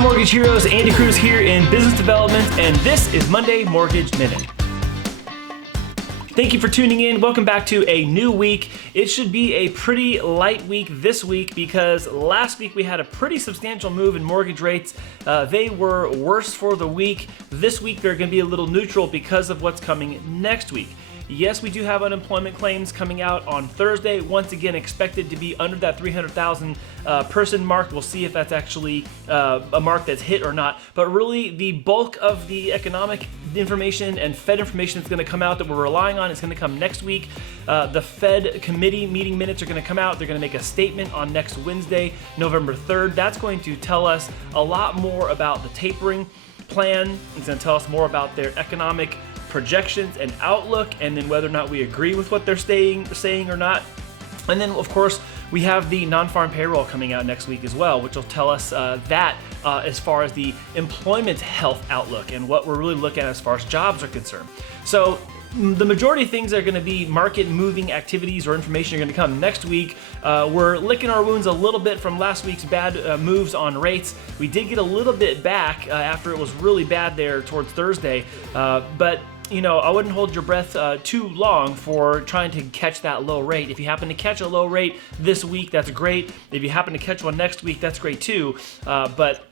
Hi Mortgage Heroes, Andy Cruz here in Business Development, and this is Monday Mortgage Minute. Thank you for tuning in. Welcome back to a new week. It should be a pretty light week this week because last week we had a pretty substantial move in mortgage rates. They were worse for the week. This week they're going to be a little neutral because of what's coming next week. Yes, we do have unemployment claims coming out on Thursday. Once again, expected to be under that 300,000 person mark. We'll see if that's actually a mark that's hit or not. But really, the bulk of the economic information and Fed information that's going to come out that we're relying on is going to come next week. The Fed committee meeting minutes are going to come out. They're going to make a statement on next Wednesday, November 3rd. That's going to tell us a lot more about the tapering plan. It's going to tell us more about their economic projections and outlook, and then whether or not we agree with what they're saying or not. And then, of course, we have the non-farm payroll coming out next week as well, which will tell us that as far as the employment health outlook and what we're really looking at as far as jobs are concerned. So the majority of things that are going to be market moving activities or information are going to come next week. We're licking our wounds a little bit from last week's bad moves on rates. We did get a little bit back after it was really bad there towards Thursday, but you know, I wouldn't hold your breath too long for trying to catch that low rate. If you happen to catch a low rate this week, that's great. If you happen to catch one next week, that's great too. But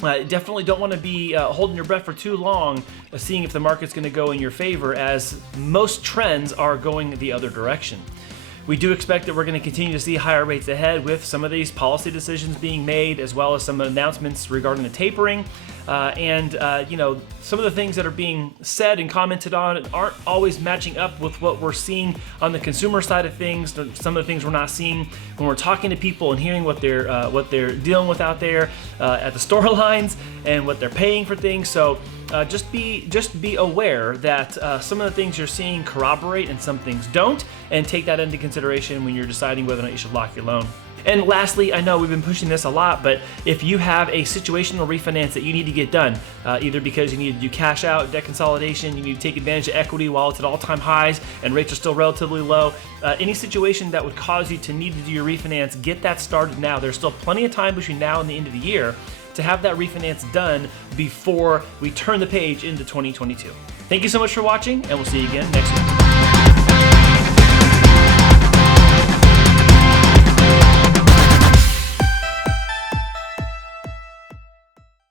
definitely don't want to be holding your breath for too long, seeing if the market's going to go in your favor, as most trends are going the other direction. We do expect that we're going to continue to see higher rates ahead with some of these policy decisions being made, as well as some announcements regarding the tapering. You know, some of the things that are being said and commented on aren't always matching up with what we're seeing on the consumer side of things. Some of the things we're not seeing when we're talking to people and hearing what they're dealing with out there at the store lines and what they're paying for things. So just be aware that some of the things you're seeing corroborate and some things don't, and take that into consideration when you're deciding whether or not you should lock your loan. And lastly, I know we've been pushing this a lot, but if you have a situational refinance that you need to get done, either because you need to do cash out, debt consolidation, you need to take advantage of equity while it's at all-time highs and rates are still relatively low, any situation that would cause you to need to do your refinance, get that started now. There's still plenty of time between now and the end of the year to have that refinance done before we turn the page into 2022. Thank you so much for watching, and we'll see you again next week.